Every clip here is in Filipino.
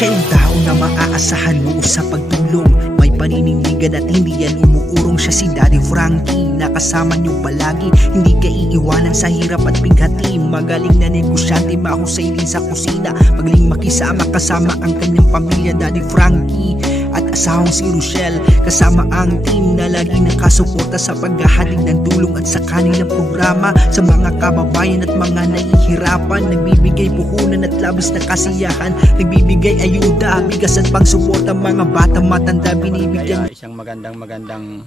Siya yung tao na maaasahan mo sa pagtulong, may paninindigan at hindi yan umuurong. Siya si Daddy Frankie, nakasama niyo palagi, hindi ka iiwanan sa hirap at bighati. Magaling na negosyante, mahusay din sa kusina, magaling makisama kasama ang kanyang pamilya. Daddy Frankie at asawang si Rochelle, kasama ang team na lagi nakasuporta sa paghahatid ng tulong at sa kanilang programa sa mga kababayan at mga nahihirapan. Nagbibigay puhunan at labis na kasiyahan, nagbibigay ayuda, bigas at pangsuporta mga bata matanda binibigyan. Isang magandang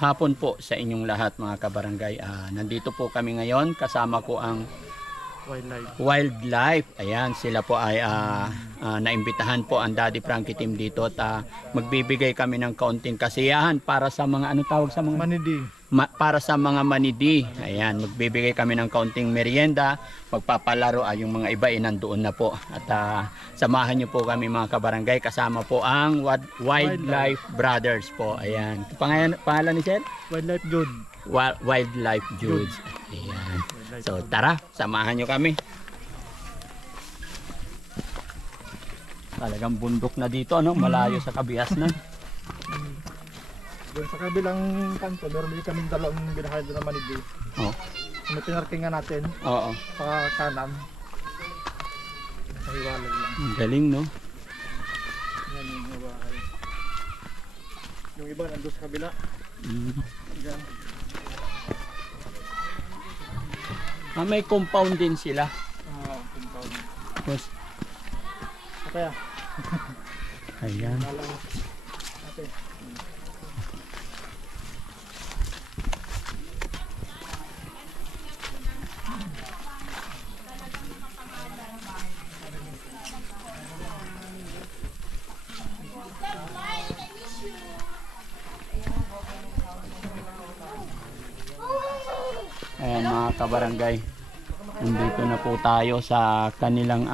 hapon po sa inyong lahat mga kabarangay. Nandito po kami ngayon, kasama ko ang Wildlife. Ayan, sila po ay naimbitahan po ang Daddy Frankie team dito at magbibigay kami ng kaunting kasiyahan para sa mga ano tawag sa mga manidi. Para sa mga manidi. Ayan, magbibigay kami ng kaunting merienda, magpapalaro. Yung mga iba ay nandoon na po. At samahan niyo po kami mga kabarangay, kasama po ang Wildlife Brothers po. Ayan. Pangalan ni Sir? Wildlife Jude. Wildlife Jude. Ayan. So tara, samahan nyo kami. Talagang bundok na dito, no? Malayo sa kabias na. Doon sa kabilang kanto, meron din kaming dalawang binahay doon naman ni Oh. May pinarkingan natin. Oo. Sa kanan. Sa hiwalag lang. Galing, no? Yan yung bahay. Yung iba nandun sa kabila. Yan. May compound din sila. Compound. Yes. Kaya. Ayan. Ate. Ayan mga kabarangay, nandito na po tayo sa kanilang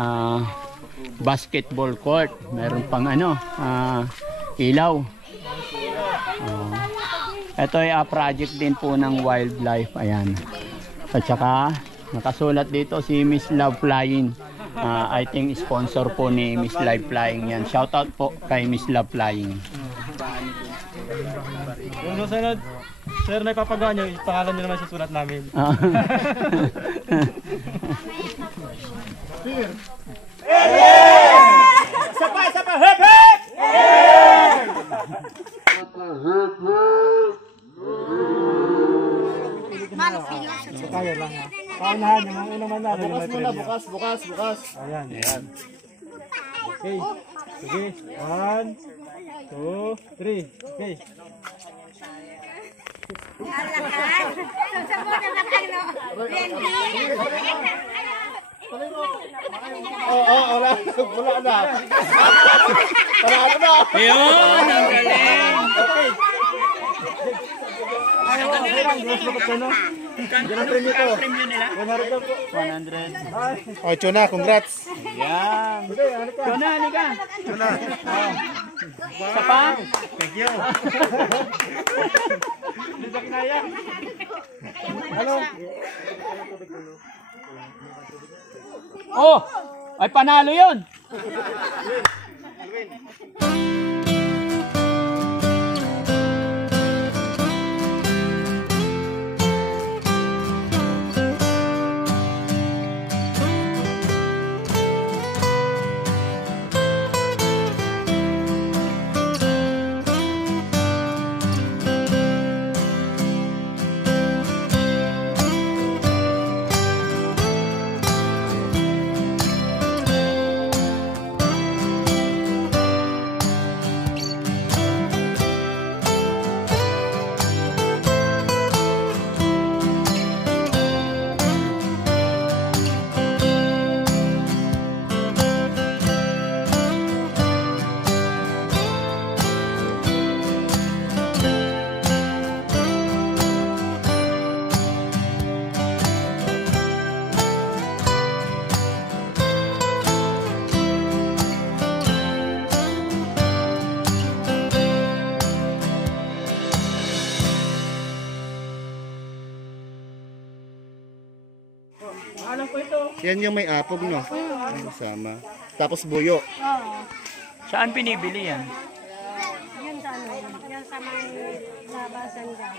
basketball court. Meron pang ilaw. Ito ay project din po ng Wildlife. Ayan. At saka nakasulat dito si Miss Love Flying. I think sponsor po ni Miss Love Flying yan. Shoutout po kay Miss Love Flying. Yung susunod, sir, na ipapagawa nyo, pangalan nyo naman susulat namin. Sapa, hep, hep! Kaya lang ha. Paunahan yung mga inuman na. Bukas muna, bukas. Ayan. Okay. Sige. 1, 2, 3. Okay. Wala na. Ayun, ang galing. Okay. Premium nila? 100. Oh, Chona, congrats. Ayan. Chona, halika. Sapa. Thank you. Hindi sa kinaya. Ano? Oh, ay panalo yun. Yan yung may apog, no? Ay, sama. Tapos buyo. Saan binibili yan? Yun sa ano, yan sa may labasan dyan.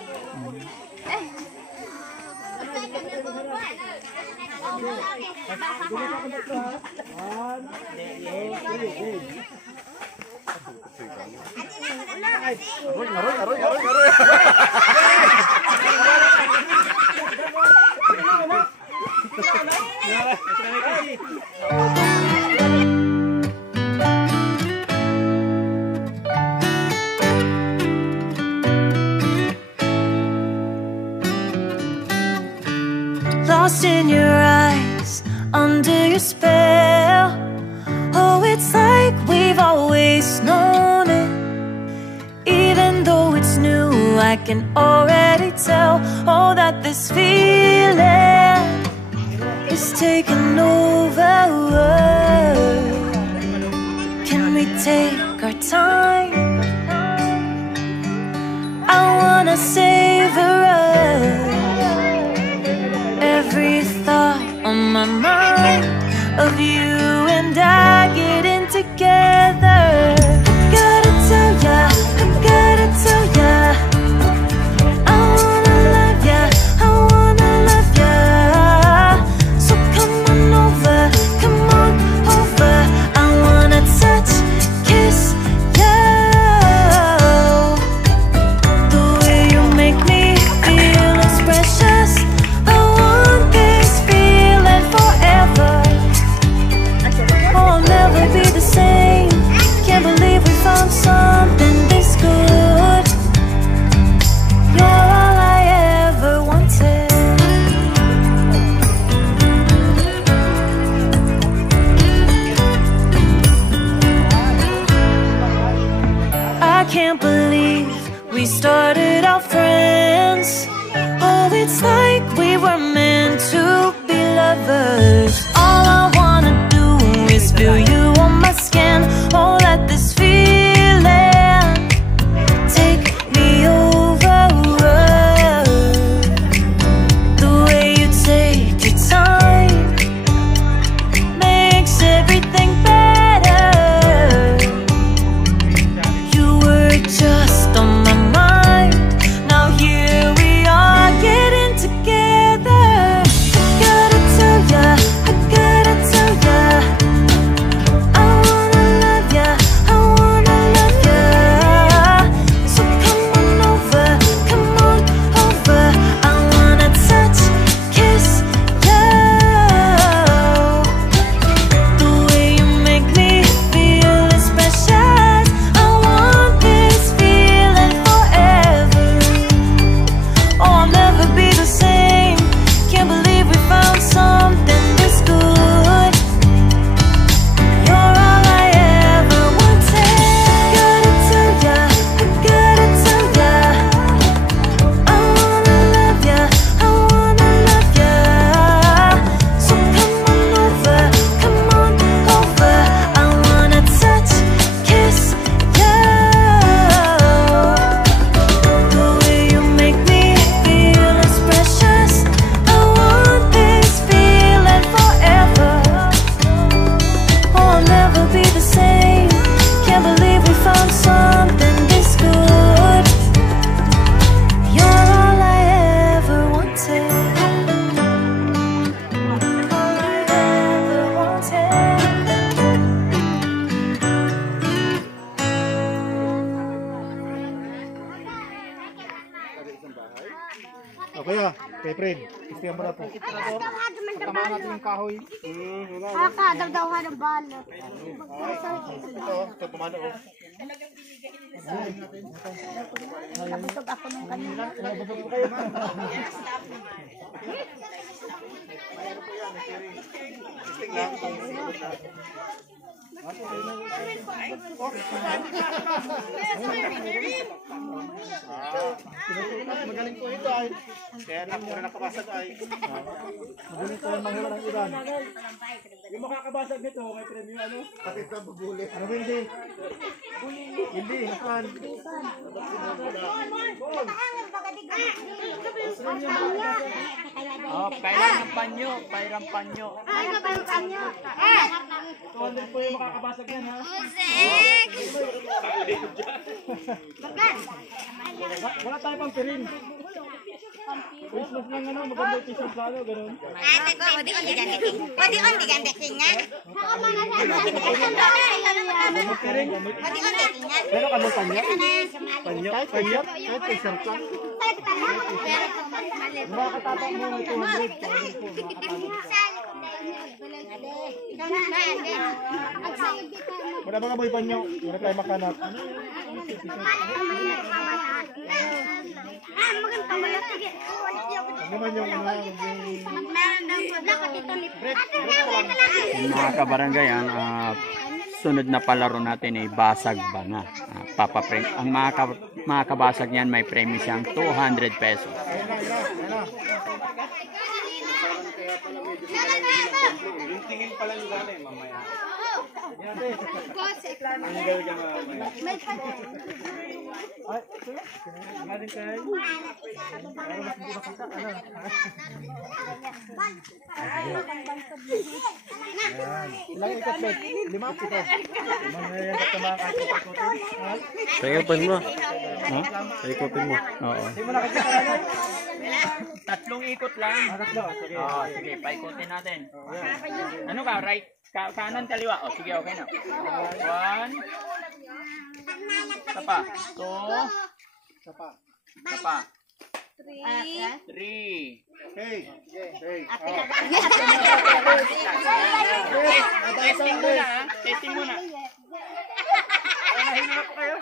Lost in your eyes, under your spell. Oh, it's like we've always known it. Even though it's new, I can already tell. Oh, that this feeling is taking over. Can we take our time? I wanna savor us. Every thought on my mind of you and I getting together. Gotta tell ya, I gotta tell ya, I wanna love ya, I wanna love ya. So come on over, come on over. I wanna touch, kiss ya. The way you make me feel is precious. Be the same. Can't believe we found something this good. You're all I ever wanted. I can't believe we started out friends. Oh, it's like we were meant to be lovers. All I wanna do is feel you on my skin. Oh, let this feeling take me over. The way you take your time makes everything better. You were just on my mind. Now here we are getting together. Gotta tell ya, I gotta tell ya, Kuya, kay Fred, istiyan mo na po. Tama natin yung kahoy. Daw-dawhan ng bala. Ito, tumano ko. Nabusog ako nung kanina. Nabusog po kayo. Isting lang. Magaling po ito ay. Kaya nakabasag ay. Magaling po yung manghula ng ulan. Yung makakabasag nito, may premium ano? Kapit na bubuli. Ano ba hindi? Hindi, nakuhan. Oh, kailan ng panyo, pairang panyo. Ay, kabayang panyo. 200 po yung makakabasag yan, ha? Wala tayo pang pirin. Christmas lang ano, maganda yung t-shirt lalo, gano'n. Pero kamo kanya? Kanya? Kanya? Kahit t-shirt lang. Makakatapang mo ng 200. Wala ba kaboy panyo? Wala tayo makanap. Ano man yung Mga kabarangay, ang sunod na palaro natin ay basag banga. Ang mga kabasag niyan may premyo siyang 200 pesos. yung tingin pala yung gano'n mamaya. Ay, galing kayo. Pero mas hindi makita, ano? Ilang ikot ba? 5 ikot. Mangyayang katamang ikot-ikotin. Paikopin mo. Ha? Paikopin mo. Oo. Hindi mo nakikita na yan? 3 ikot lang. Tatlo, sige. Sige, paikutin natin. Ano ka? Right? Kanan, kaliwa. Sige, okay na. 1. Sapa. 2. Sapa. Sapa. 3. Okay. Okay. Testing muna, ha? Testing muna. Nahinap kayo?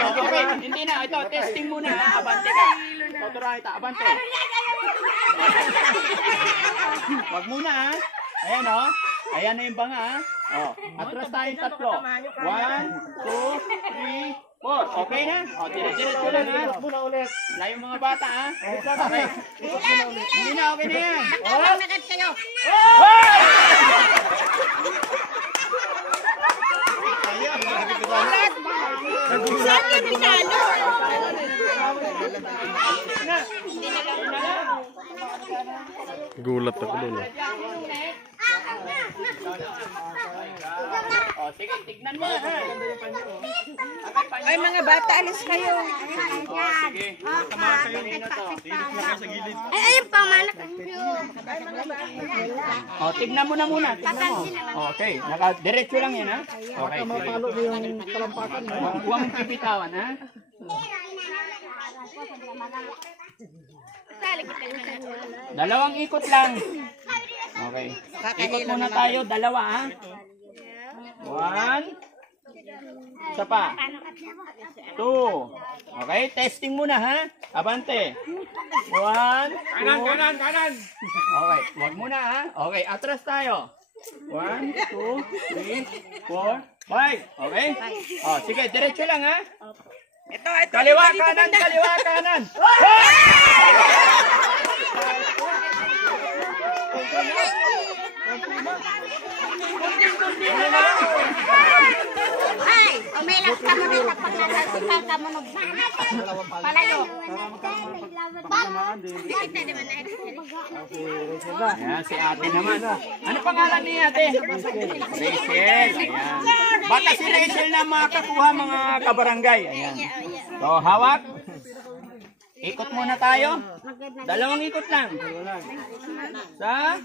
Okay, hindi na. Ito, testing muna, ha? Abante ka. Tuturahan kita. Abante. Wag muna, ha? Ayan, o. Ayan na yung banga, ha? O, atras tayong 3. 1, 2, 3, 4. Okay na? O, dire-diretso lang, ha? Muna ulit. Layo mga bata, ha? Okay. Hindi na, okay na yan. Gulat ako dun. O, sige, tignan mo, ha? Ay mga bata, alis kayo. Sige. Ay, ayun pa, manak. O, tignan mo na muna. Tignan mo. Okay, diretso lang yan, ha? Okay. Mapalo mo yung kalampakan mo. Huwag mong pipitawan, ha? Dalawang ikot lang. Okay. Ikot muna tayo, dalawa, ha? 1. Isa pa. 2. Okay, testing muna, ha? Abante. 1. Kanan! Okay, wag muna, ha? Okay, atras tayo. 1, 2, 3, 4, 5. Okay? Oh, sige, diretso lang, ha? Ito. Kaliwa kanan, kaliwa kanan. Ay, umilas ka mo na pag nagsipaw ka mo nagbanat. Palayo. Ayan, si ate naman. Ano pangalan ni ate? Rachel. Ayan. Baka si Rachel na makakuha mga kabarangay. Ayan. So, hawak. Ikot muna tayo. Dalawang ikot lang. Sa?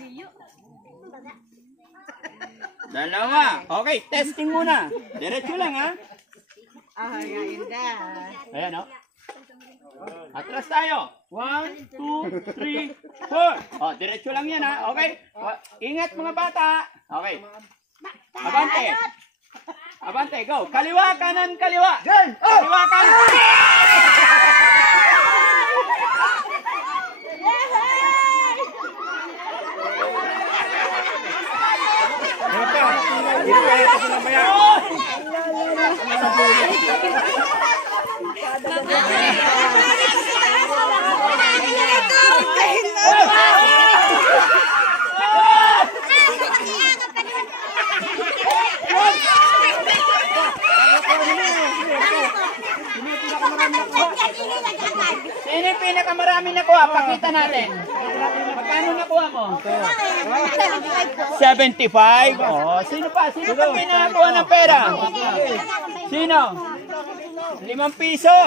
Dalawa. Okay, testing muna. Diretso lang, ha? Ayan, o. Atras tayo. 1, 2, 3, 4. O, diretso lang yan, ha? Okay? Ingat mga bata. Okay. Abante. Abante, go. Kaliwa, kanan, kaliwa. Kaliwa, kanan. Sino yung pinakamarami nakuha? Pakita natin. Magkano nakuha mo? 75? Oh, sino pa? Sino pa pinakuha ng pera? Sino? 5 piso.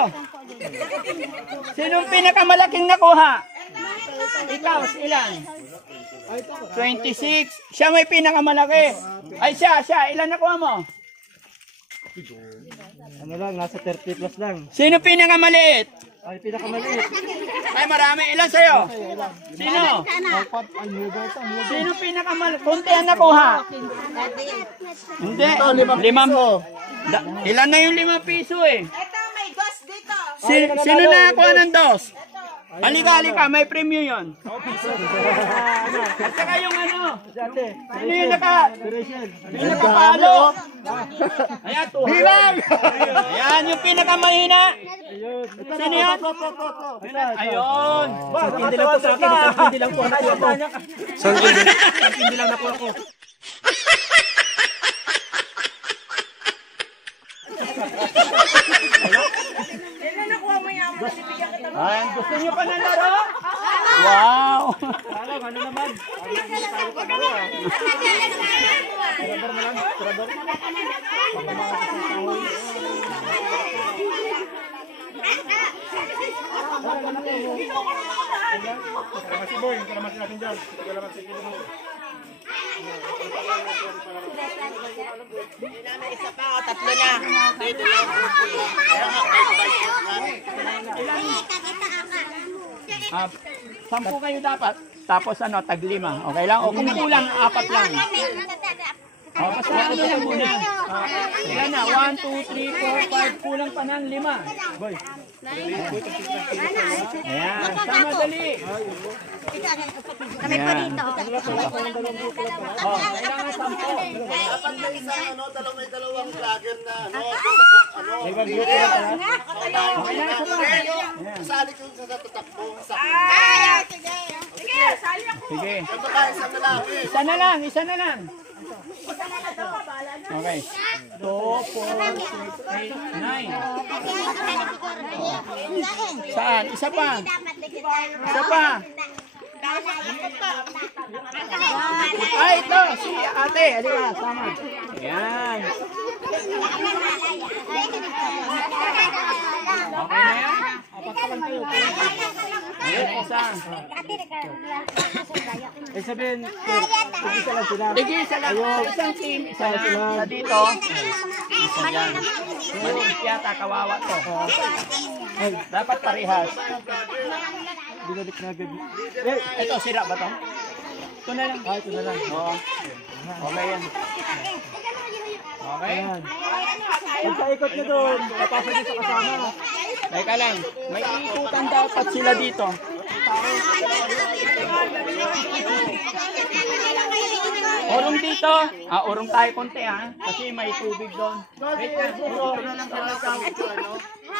Sinong pinakamalaking nakuha? Ikaw, ilan? 26. Siya may pinakamalaki. Ay, siya. Ilan nakuha mo? Ano lang, nasa 30 plus lang. Sino pinakamaliit? Ay, pinakamaliit. Ay, marami. Ilan sa'yo? Sino? Sino pinakamalaki? Kunti ang nakuha? Hindi. 5. Ilan na yung 5 piso eh? Ito, may dos dito. Sino nakakuha ng 2? Halika, may premium yun. At saka yung ano, sino yung nakapalo? Ayan, 200. Bilang! Ayan, yung pinakamahina. Sino yun? Ayun. Hindi lang po sa akin, hindi lang po anak ko. Hindi lang nakuha ko. Ayan, gusto nyo pa ng laro? Wow! Ano naman? Isa pa, tatlo na. Dito lang. Ah, 10 kayo dapat. Tapos ano, tag 5. Okay lang? O kung kulang, 4 lang. O, basta ano lang muna. Yan na, 1, 2, 3, 4, 5. Kulang pa ng 5. Boy. Ayan, sama dali. Kami po dito. O, kailangan 10. Dapat may isang may dalawang vlogger na kasali ko sa tatakbo. Sige, sali ako. Sige. Isang lalaki. Isa na lang. Okay. 2, 4, 6, 8, 9. Saan? Isa pa. Ay, ito. Si ate. Halika, sama. Ayan. Okay na yan? Ayan, isa. Eh sabihin, isa lang sila. Isa lang. Isang team. Isa dito. Isa dyan. Maliit yata, kawawa to. Dapat parehas. Binalik na baby. Ito, sira ba to? Ito na lang. Ito na lang. Oo. Okay yan. Okay. Ayan. Pagka-ikot nyo doon, papasok nyo sa kasama. Teka lang. May ikutan dapat sila dito. Urong dito. Urong tayo konti ha. Kasi may tubig doon. Wait lang.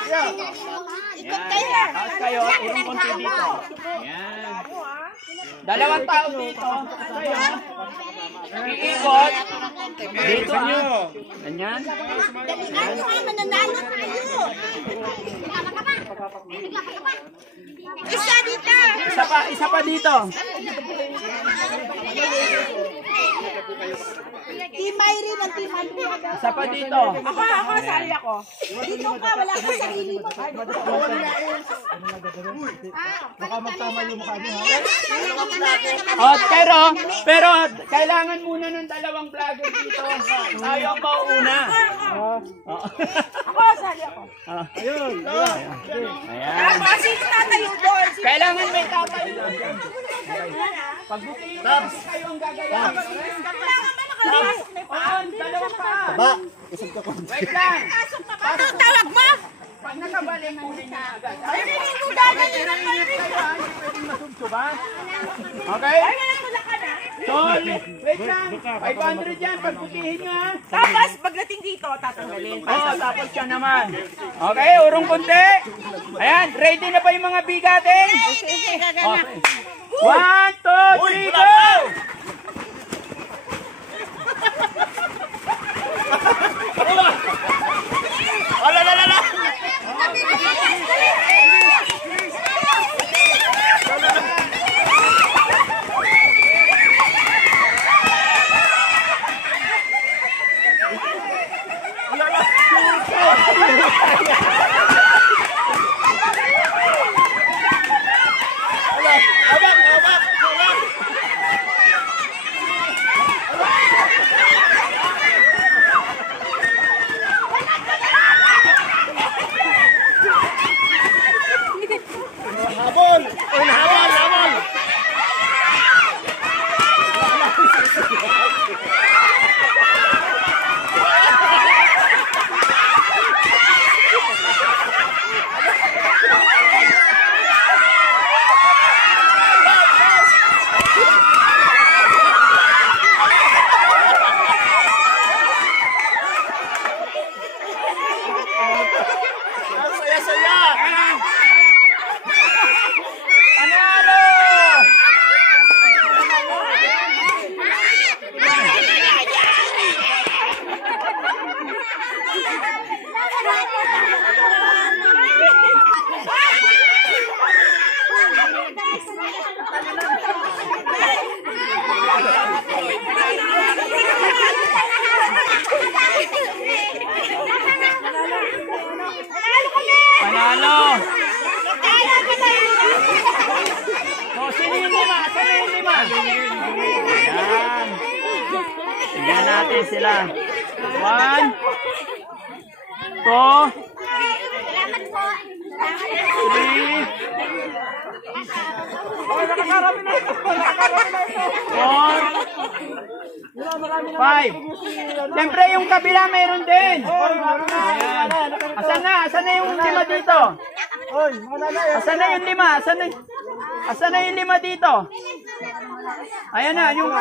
Yan. Tapos kayo, urong konti dito. Yan. 2 tao dito. Kayo. Iikot. Dito nyo. Ganyan. Isa dito. Isa pa dito. Team Mayri ng Team Andrea. Isa pa dito. Ako, sali ako. Dito ka, wala ka sarili mo. Baka magtama yung mukha nyo ha. Pero kailangan muna ng 2 vlogger dito. Tayo ang mauuna. Ako, sali ako. Ayun. Ayan. Sino tatayo doon? Kailangan may tatayo doon. Pagbutiin kayo ang gagayahin. On, 2 pa. Ba, isang ka Wait lang. Anong tawag mo? Pag nakabalik, kunin niya agad. Ay, hindi ko gagawin Pero ng hindi kayo, hindi pwedeng masubsuban. Okay? wala ka na. So, wait lang. 500 yan, pagbutihin nyo ha. Tapos, pagdating dito, tatanggalin. Oo, tapos siya naman. Okay, urong konti. Ayan, ready na ba yung mga bigatin? Sige, Okay. 1, 2, 3, go! Ayan. Tingnan natin sila. 1, 2, 5. Siyempre yung kabila meron din. Ayan. Asan na yung 5 dito? Asan na yung 5? Asan na yung 5 dito? Ayan na, yung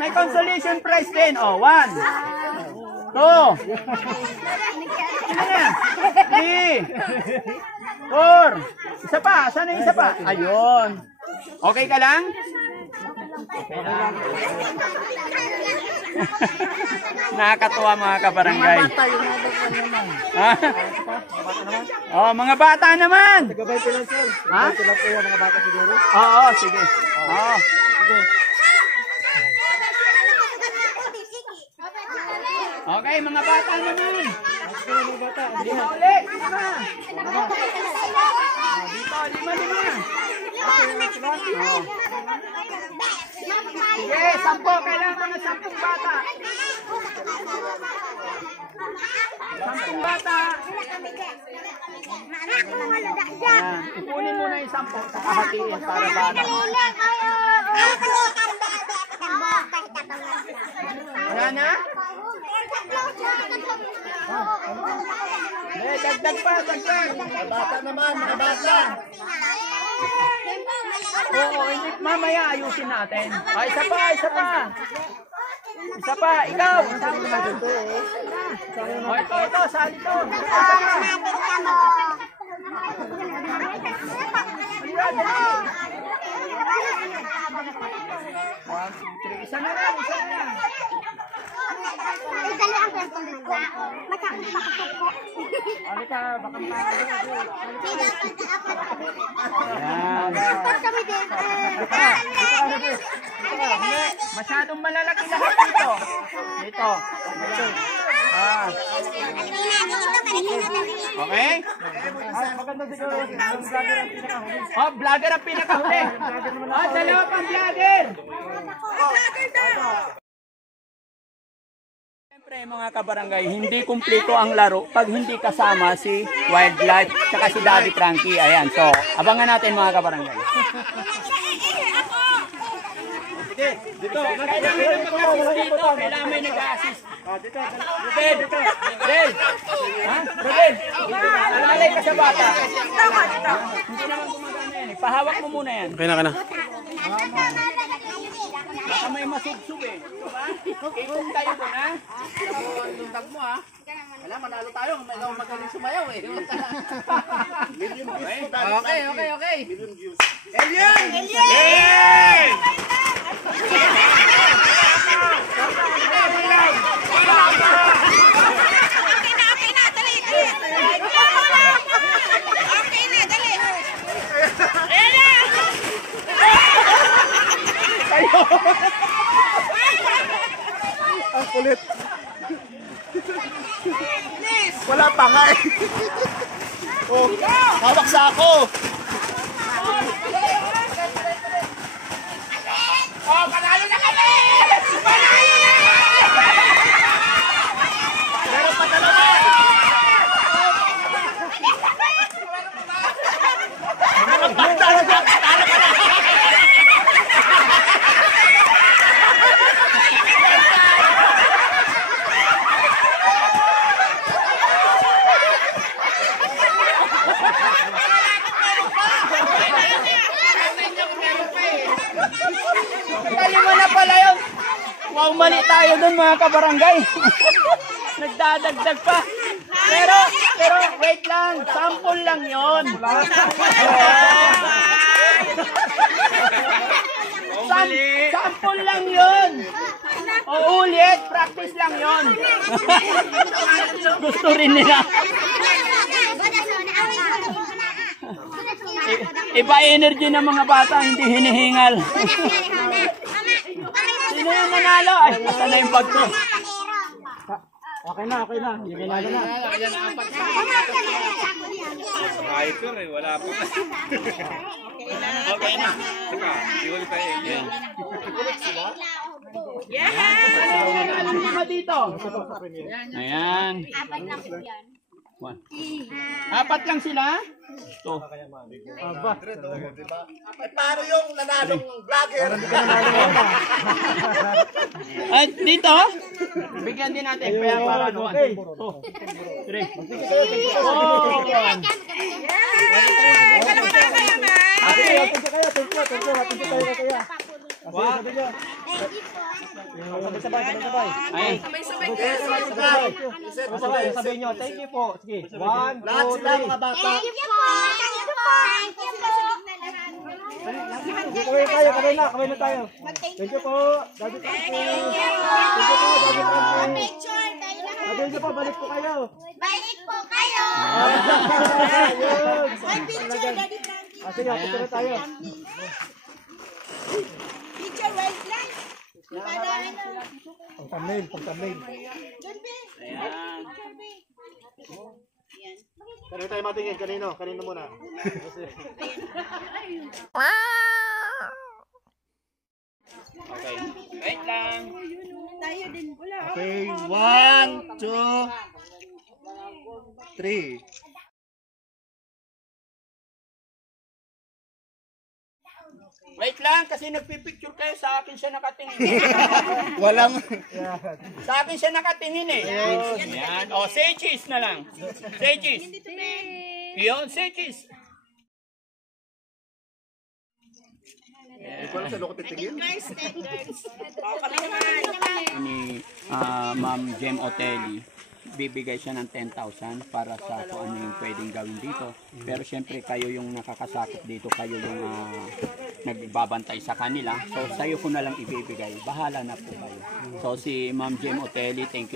may consolation prize din. Oh, 1, 2, 3, 4. Isa pa, asan na yung isa pa? Ayun. Okay ka lang? Okay lang. Nakakatuwa mga kabarangay. Ha? Oh, mga bata naman. Ha? Oo, sige. Oo. Okay, mga bata naman. Lima ulit. Dito, 5. Sige, 10. Kailangan ko ng 10 bata. 10 bata. Ayan. Ipunin mo na yung 10. Kakahatiin para bata. Wala na? Dagdag pa, dagdag. Mga bata naman, mga bata. Oo, hindi. Mamaya ayusin natin. Ay, isa pa, isa pa. Isa pa, ikaw. O, ito, sali to. Isa na lang, isa na lang. Dali ang cellphone mo. Masyadong makapag ko. Alika, baka masyadong malalaki lahat dito. Dito. Ah. Okay? Oh, vlogger ang pinakahuli. Oh, dalawa pang vlogger. Siyempre mga kabarangay, hindi kumpleto ang laro pag hindi kasama si Wildlife at si Daddy Frankie. Ayan, so abangan natin mga kabarangay. Dito, kailangan may mag-assist dito. Kailangan may nag-assist. Rubel! Rubel! Ha? Rubel! Alalay ka sa bata. Hindi naman gumagana yan. Pahawak mo muna yan. Okay na. Baka may masugsug eh. Ikon tayo doon ha. Luntag mo ha. Wala, manalo tayo. May magaling sumayaw eh. Okay. Alien! Alien! Okay na, dali. Okay na, dali. Ang kulit. Wala pa nga eh. Oh, hawak sa ako. Oh, panalo na kami! Panalo na! Meron pa talaga. Kalima na pala yun. Wow, mali tayo dun mga kabarangay. Nagdadagdag pa. Pero wait lang, sample lang yon. Sample lang yon. O ulit, practice lang yon. Gusto rin nila. Iba energy ng mga bata, hindi hinihingal. Sino yung nanalo? Ay, nasa na yung bag ko. Okay na. Yung ginalo na. Hyper eh, wala pa. Okay na. Dito. Ayan. Apat lang sila? Ito. Paano yung nanalong vlogger? At dito? Bigyan din natin. Kaya para ano. Sabay nyo, thank you po. Sige, 1, 2, 3. Lahat sila mga bata. Thank you po. Thank you po. Kamay na tayo. Thank you po. Daddy Frankie. Thank you po, Daddy Frankie. Picture tayo lahat. Thank you po, balik po kayo. Balik po kayo. May picture, Daddy Frankie. Sige, picture na tayo. Picture, wait lang. Pang thumbnail. Ayan. Kanino tayo matingin? Kanino muna? Okay. Wait lang. Okay, 1, 2, 3. Wait lang kasi nagpipicture kayo, sa akin siya nakatingin. Walang. Sa akin siya nakatingin eh. Ayan. O, say cheese na lang. Say cheese. Yun, say cheese. Hindi ko alam sa loko titigil. Ni Ma'am Jem Otelli, bibigay siya ng 10,000 para sa kung ano yung pwedeng gawin dito. Pero syempre kayo yung nakakasakit dito, kayo yung nagbabantay sa kanila. So sa'yo ko na lang ibibigay. Bahala na po kayo. So si Ma'am Jem Otelli, thank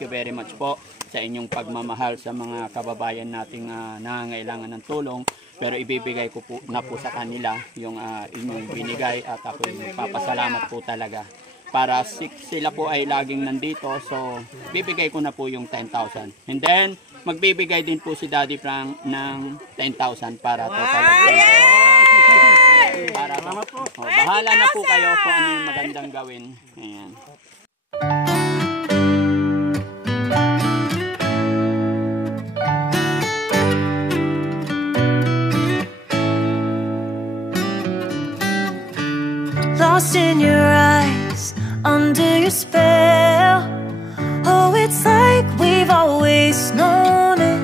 you very much po sa inyong pagmamahal sa mga kababayan nating nangangailangan ng tulong. Pero ibibigay ko po na po sa kanila yung inyong binigay at ako yung papasalamat po talaga. Para sila po ay laging nandito, so bibigay ko na po yung 10,000. And then, magbibigay din po si Daddy Frank ng 10,000 para total. Para bahala na po kayo kung ano yung magandang gawin. Ayan. Lost in your eyes, under your spell. Oh, it's like we've always known it.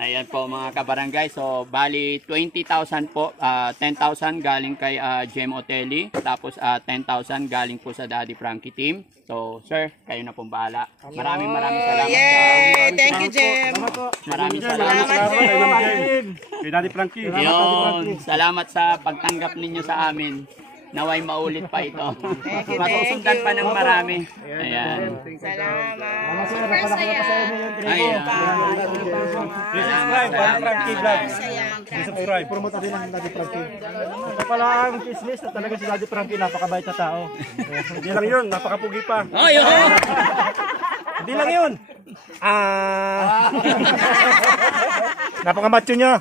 Ayan po mga kabarangay. So, bali 20,000 po. 10,000 galing kay Jem Otelli. Tapos 10,000 galing po sa Daddy Frankie team. So, sir, kayo na pong bahala. Maraming salamat. Thank you, Jem. Maraming salamat. Kay Daddy Frankie. Yun, salamat sa pagtanggap ninyo sa amin. Naway maulit pa ito. Masusundan pa ng marami. Ayan. Salamat. Ayan. Subscribe, Daddy Frankie Vlog. Subscribe. Promote din ang Daddy Frankie. Ito pala ang chismis na talaga si Daddy Frankie, napakabait na tao. Hindi lang yun, napakapugi pa. Ayun! Hindi lang yun. Napakamacho niya.